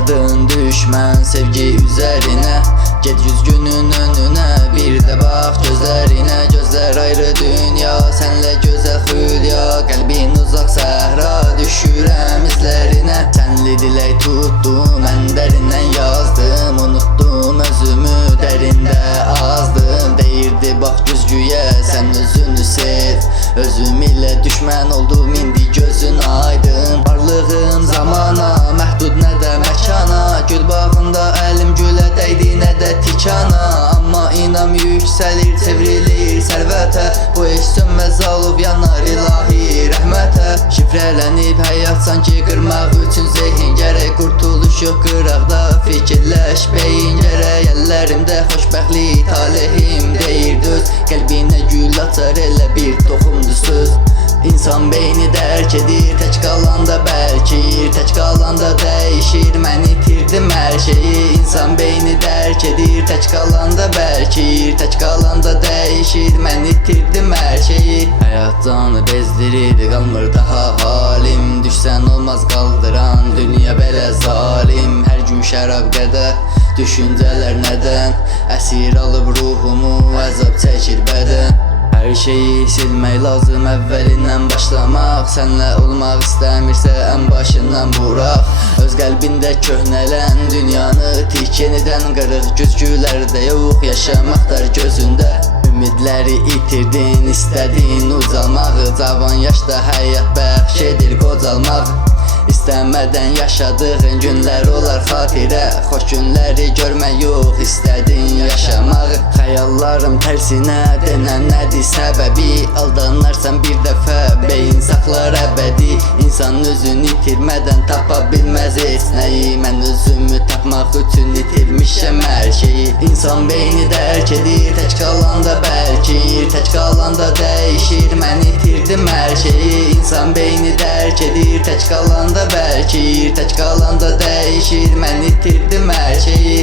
sardın düşman sevgi üzerine. Get yüz günün önüne, bir de bak gözlerine. Gözler ayrı dünya, senle güzel hülya. Kalbin uzak sahra, düşürem izlerine. Senli dilek tuttum, en derinden yazdım. Unuttum özümü, derinde azdım. Deyirdi bak güzgüye, sen özünü sev. Özüm ile düşman oldum, indi gözün aydın. Varlığım zamana, məhdud nə də məkana. Gül bağında əlim gülə dəydi, nə də tikana. Amma inam yüksəlir, çevrilir sərvətə. Bu iş sönməz alıb yanar ilahi rəhmətə. Şifrələnib həyat sanki qırmaq üçün zehin gərək. Qurtuluş yox qıraqda, fikirləş beyin gərək. Əllərimdə xoşbəxtlik talihim deyir düz. Qəlbinə gül açar elə bir toxumdu söz. İnsan beyni dərk edir, tək qalanda bəlkir. Tək qalanda dəyişir, mən itirdim hər şeyi. İnsan beyni dərk edir, tək qalanda bəlkir. Tək qalanda dəyişir, mən itirdim hər şeyi. Həyatdan bezdirir, qalmır daha halim. Düşsən olmaz qaldıran, dünya belə zalim. Hər gün şərab qədər, düşüncələr nədən? Əsir alıb ruhumu, əzab çəkir bədən. Hər şeyi silmək lazım, əvvəlindən başlamaq. Sənlə olmaq istəmirsə ən başından vuraq. Öz qəlbində köhnələn dünyanı tik yenidən. Qırıq güzgülərdə yox, yaşamaqlar gözündə. Ümidləri itirdin, istədin uzalmağı. Cavan yaşda həyat bəxş edir qocalmaq. İstəmədən yaşadığın günlər olar xatirə. Xoş günləri görmək yox, istədin yaşamağı. Xəyallarım tərsinə denən nədir səbəbi? Aldanarsan bir dəfə, beyin saxlar əbədi. İnsan özünü itirmədən tapa bilməz heç nəyi. Mən özümü tapmaq üçün itirmişəm hər şeyi. İnsan beyni dərk edir, tək qalanda bəlkir. Tək qalanda dəyişir, mən itirdim hər şeyi. İnsan beyni dərk edir, tək qalanda bəlkir. Tək qalanda dəyişir, mən itirdim hər şeyi.